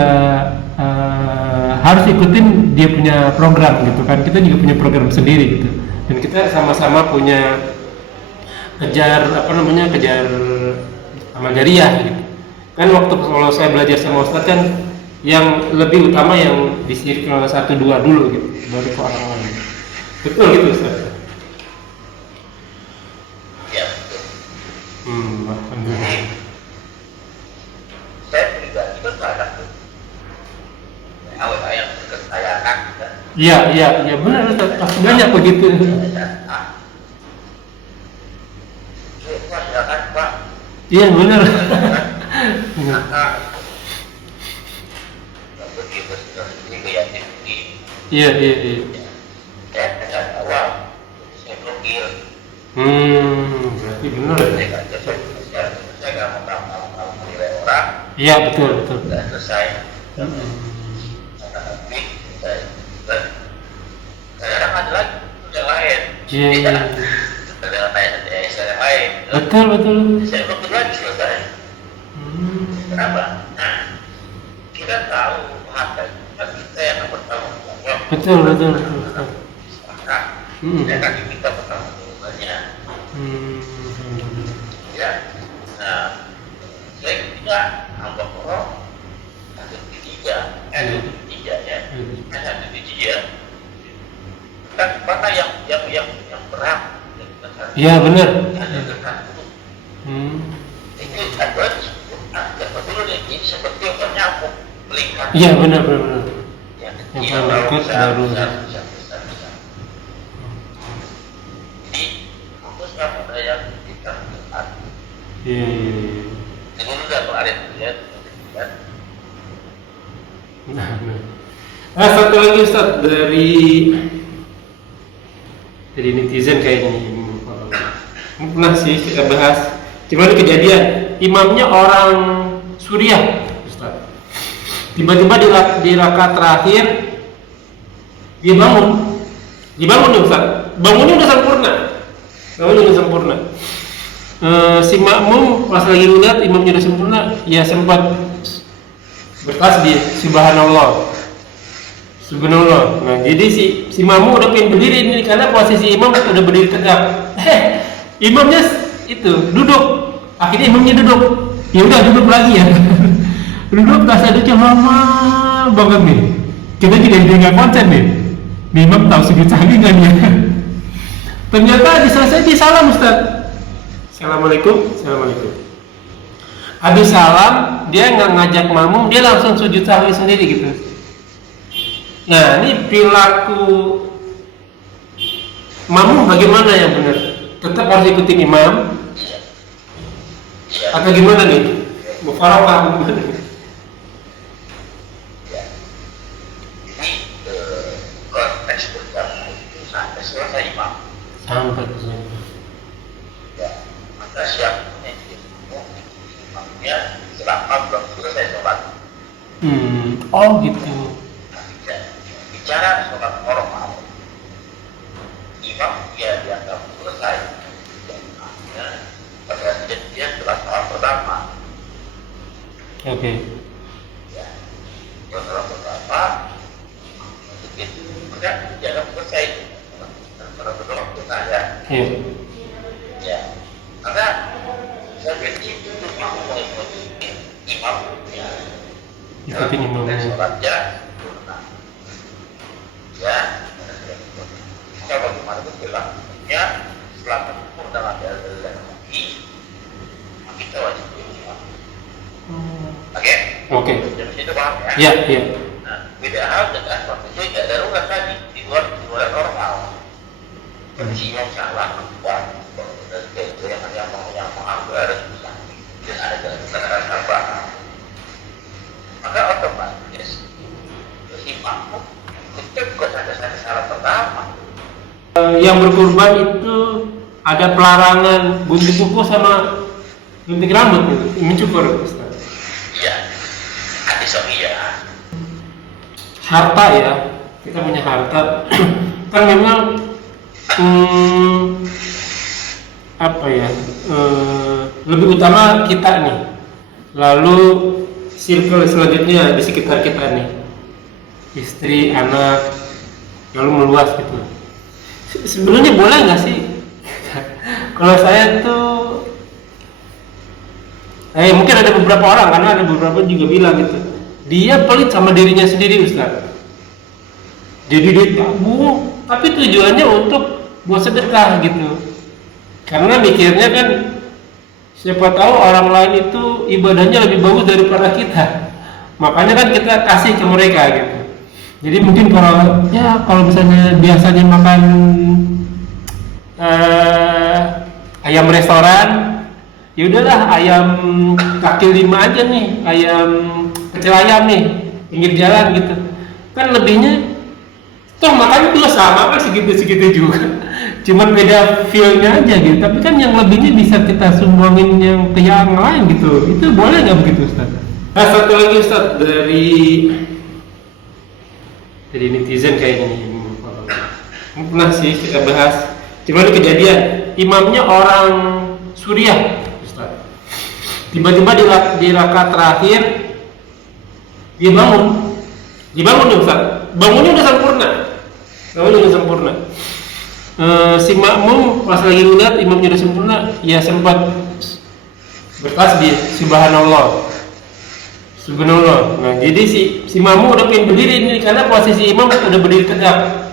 harus ikutin dia punya program gitu kan, kita juga punya program sendiri gitu. dan kita sama-sama punya kejar amal jariah gitu. Kan waktu kalau saya belajar sama Ustadz kan yang lebih utama yang di circle 1-2 dulu gitu, baru ke orang lain. Betul gitu Ustadz? Ya, betul. Alhamdulillah. Saya pribadi kan banyak tuh. Awal yang dekat saya kan. Iya benar Ustadz, pasti banyak begitu. Iya benar. Iya. Berarti benar. Iya betul. Kadang ada lagi yang lain. Iya. Kadang ada yang lain. Betul. Saya belum lagi selesai. Kenapa? Nah, kita tahu harta kita yang bertanggung jawab. Betul. Maka, ya kan kita bertanggung jawabannya. Ya. Nah, saya ketiga, hamba Allah ada ketiga ya. Ada ketiga. Kan mana yang berat? Iya benar. Ini adalah betul ini seperti orang nyamuk melihat. Iya benar. Yang Yang paling dekat baru. Jadi fokuslah pada yang kita lihat. Iya. Ini udah kemarin ya. Nah, satu lagi Ustadz dari netizen kayaknya ini pernah sih kita bahas. Cuma ini kejadian imamnya orang Suriah, Ustaz. Tiba-tiba di rakaat terakhir dia bangun nih Ustaz. Bangunnya udah sempurna. Si makmum pas lagi lihat imamnya udah sempurna, ya sempat bertasbih subhanallah. Nah, jadi si makmum udah pengen berdiri ini karena posisi imam udah berdiri tegak. Imamnya itu duduk. Akhirnya imamnya duduk. Ya udah duduk lagi ya. Duduk tasaduknya lama banget nih. Kita tidak konsen nih. Imam tahu sujud sahwi nggak dia? Ternyata selesai di salam Ustaz. Assalamualaikum. Habis salam dia nggak ngajak makmum, dia langsung sujud sahwi sendiri gitu. Nah, ini perilaku makmum bagaimana yang benar? Tetap harus ikutin imam? Atau gimana nih? Mufaraqah gimana nih? Ini konteks berjamaah itu sampai selesai imam. Ya, maka siapapun yang imamnya selama belum selesai sholat. Oh gitu. Bicara sholat normal, imam dia dianggap selesai. Pada dia telah sholat pertama. Oke. Ya, sholat pertama begitu maka dianggap selesai. Pada waktu saya. Iya. Ya, karena saya berarti itu imam ya. Ikutin imamnya. Sholatnya ya, kalau bagaimana itu bilangnya selama itu dalam dalil lagi kita wajib imam. Oke. Jadi itu paham ya? Iya. Nah, beda hal dengan waktu tidak darurat tadi di luar normal. Kondisi yang salah buat dan itu yang mengambil harus bisa dan ada jalan apa? Maka otomatis imam itu bukan ada salah pertama. Yang berkurban itu ada pelarangan gunting kuku sama gunting rambut gitu, mencukur Ustaz. Iya, hadis sahih. Harta ya, kita punya harta. Kan memang lebih utama kita nih. Lalu circle selanjutnya di sekitar kita nih, istri, anak, lalu meluas gitu. Sebenarnya boleh nggak sih? Kalau saya tuh, mungkin ada beberapa orang, karena ada beberapa juga bilang gitu, dia pelit sama dirinya sendiri, Ustaz. Jadi dia tabung, tapi tujuannya untuk buat sedekah gitu. Karena mikirnya kan, siapa tahu orang lain itu ibadahnya lebih bagus daripada kita. Makanya kan kita kasih ke mereka gitu. Jadi mungkin kalau misalnya biasanya makan ayam restoran, ya udahlah ayam kaki 5 aja nih, ayam pecel ayam nih, pinggir jalan gitu. Kan lebihnya toh makannya juga sama kan, segitu-segitu juga. Cuman beda feel-nya aja gitu. Tapi kan yang lebihnya bisa kita sumbangin yang ke yang lain gitu. Itu boleh nggak begitu, Ustaz? Nah, satu lagi Ustaz, dari netizen kayak gini. Pernah sih kita bahas. Cuma ini kejadian, imamnya orang Suriah, Ustaz. Tiba-tiba di rakaat terakhir dia bangun nih, Ustaz. Bangunnya udah sempurna. Si makmum pas lagi ngeliat imamnya udah sempurna, ya sempat bertasbih subhanallah. Nah, jadi si makmum udah pengen berdiri nih, karena posisi imam udah berdiri tegak.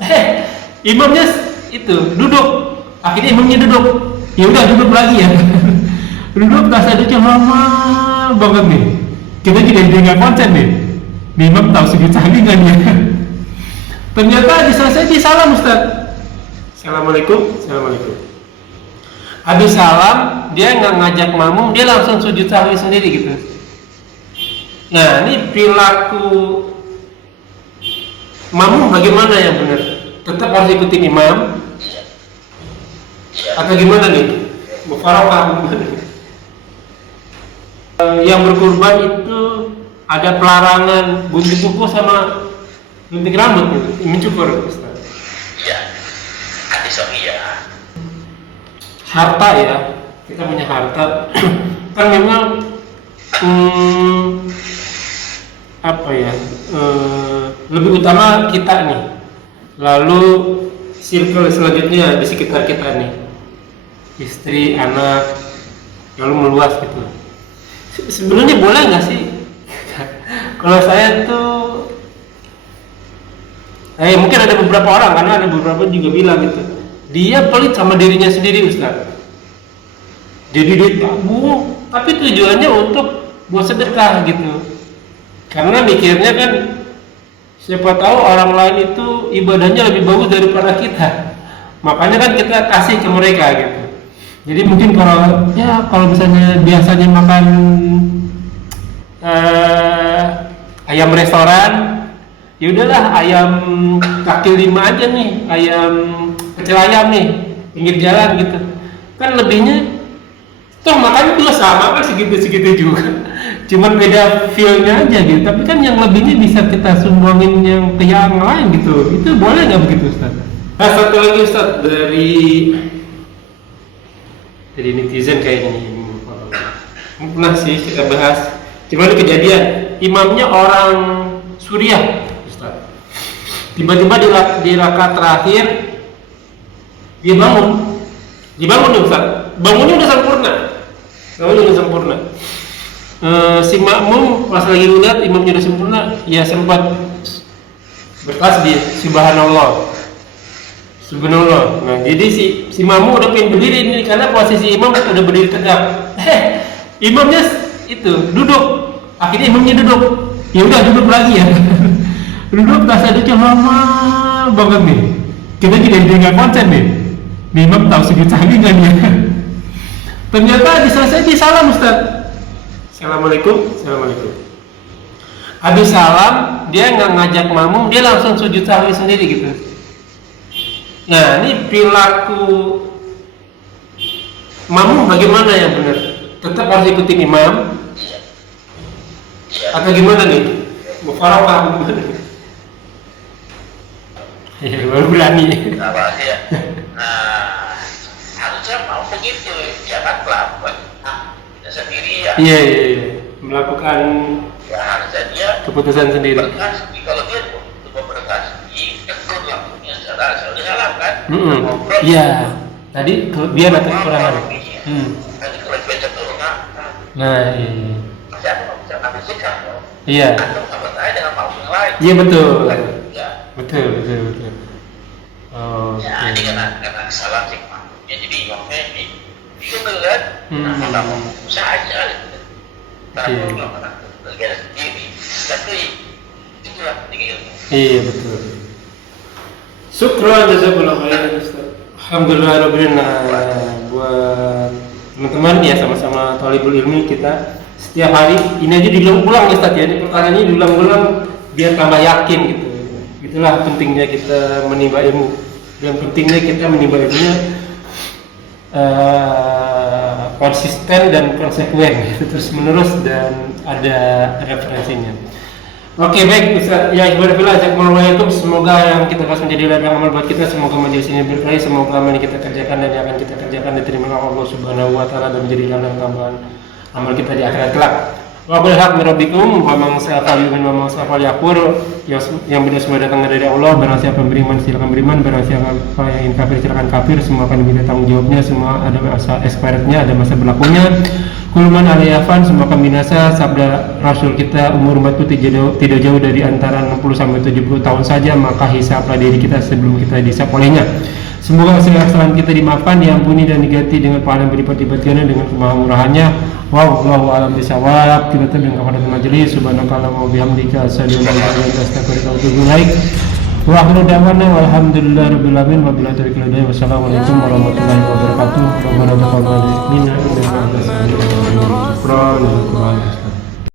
Imamnya itu duduk, akhirnya imamnya duduk. Ya udah duduk lagi ya. Duduk pas duduknya lama banget nih. Kita juga nggak konsen nih. Imam tahu segi canggih kan ya. Ternyata selesai di salam, Ustaz. Assalamualaikum. Habis salam, dia nggak ngajak makmum, dia langsung sujud sahwi sendiri gitu. Nah, ini perilaku makmum bagaimana yang benar? Tetap harus ikutin imam atau gimana nih? Mufarakah gimana? Yang berkurban itu ada pelarangan gunting kuku sama gunting rambut gitu, mencukur, Ustaz. Iya, hadis sahih. Harta ya, kita punya harta. Kan memang lebih utama kita nih, lalu circle selanjutnya di sekitar kita nih, istri, anak, lalu meluas gitu. Sebenarnya boleh nggak sih? Kalau saya tuh, mungkin ada beberapa orang, karena ada beberapa juga bilang gitu, dia pelit sama dirinya sendiri, Ustaz. Jadi dia tabung, tapi tujuannya untuk buat sedekah gitu. Karena mikirnya kan, siapa tahu orang lain itu ibadahnya lebih bagus daripada kita. Makanya kan kita kasih ke mereka gitu. Jadi mungkin kalau misalnya biasanya makan ayam restoran, ya udahlah ayam kaki 5 aja nih, ayam pecel ayam nih, pinggir jalan gitu. Kan lebihnya toh makannya juga sama kan, segitu-segitu juga. Cuman beda feel-nya aja gitu. Tapi kan yang lebihnya bisa kita sumbangin yang ke yang lain gitu. Itu boleh nggak begitu, Ustaz? Nah, satu lagi Ustaz, dari netizen kayak gini. Pernah sih kita bahas. Cuma ini kejadian, imamnya orang Suriah, Ustaz. Tiba-tiba di rakaat terakhir dia bangun nih, Ustaz. Bangunnya udah sempurna. Si makmum pas lagi ngeliat imamnya udah sempurna, ya sempat bertasbih subhanallah. Nah, jadi si makmum udah pengen berdiri nih, karena posisi imam udah berdiri tegak. Imamnya itu duduk, akhirnya imamnya duduk. Ya udah duduk lagi ya. Duduk pas duduknya lama banget nih. Kita juga nggak konsen nih. Imam tahu segi canggih kan ya. Ternyata selesai di salam, Ustaz. Assalamualaikum. Habis salam, dia nggak ngajak makmum, dia langsung sujud sahwi sendiri gitu. Nah, ini perilaku makmum bagaimana yang benar? Tetap harus ikutin imam atau gimana nih? Mufarakah gimana? Ya, baru berani. Harusnya mau begitu, jangan melakukan sendiri ya. Iya. Melakukan harusnya dia keputusan sendiri. berkasih. Kalau dia coba berkasih, tegur lakunya Sudah salah kan? Iya. Tadi biar atau kekurangan. Tadi kalau baca corona, Nah, iya. masih aku nggak bisa ngambil sikap. Iya. Atau sama saya dengan mau yang lain. Iya betul. Ya. Betul. Oh. Ya, ini karena kesalahan sih Pak. Ya jadi waktunya ini kan, nah mau usaha aja. Tapi nggak pernah negara sendiri. Tapi itulah tinggal. Iya betul. Syukran jazakallahu khairan Ustaz. Alhamdulillah rabbil alamin. Buat teman-teman ya sama-sama thalibul ilmi kita setiap hari ini aja diulang-ulang Ustaz ya. Ini pertanyaannya diulang-ulang biar tambah yakin gitu. Itulah pentingnya kita menimba ilmu dan pentingnya kita menimba ilmunya konsisten dan konsekuen gitu, terus menerus dan ada referensinya. Oke baik Ustaz, ya ibadah billah jazakumullahu, semoga yang kita bahas menjadi ladang amal buat kita, semoga majelis ini berkah, semoga amal yang kita kerjakan dan yang akan kita kerjakan diterima oleh Allah Subhanahu wa taala dan menjadi ladang tambahan amal kita di akhirat kelak. Wa bil haq min rabbikum wa man sa'al yu'min wa man sa'al yakfur, yang benar semua datang dari Allah. Barang siapa beriman silakan beriman, barang siapa yang ingin kafir silakan kafir, semua akan diminta tanggung jawabnya, semua ada masa expirednya, ada masa berlakunya. Kulman aliyafan, semua akan binasa. Sabda Rasul kita, umur umat itu tidak jauh dari antara 60 sampai 70 tahun saja, maka hisablah diri kita sebelum kita dihisab olehnya. Semoga segala kesalahan kita dimaafkan, diampuni dan diganti dengan pahala berlipat-lipat ganda dengan kemahamurahannya. Wallahu a'lam bishawab. Kita dengan kepada majelis. Subhanakallahumma wa bihamdika asyhadu an la ilaha illa anta astaghfiruka wa atubu ilaik. Wa akhiru da'wana walhamdulillahirabbil alamin wa billahi taufiq wal hidayah. Wassalamualaikum warahmatullahi wabarakatuh. Rabbana taqabbal minna innaka antas samiul alim.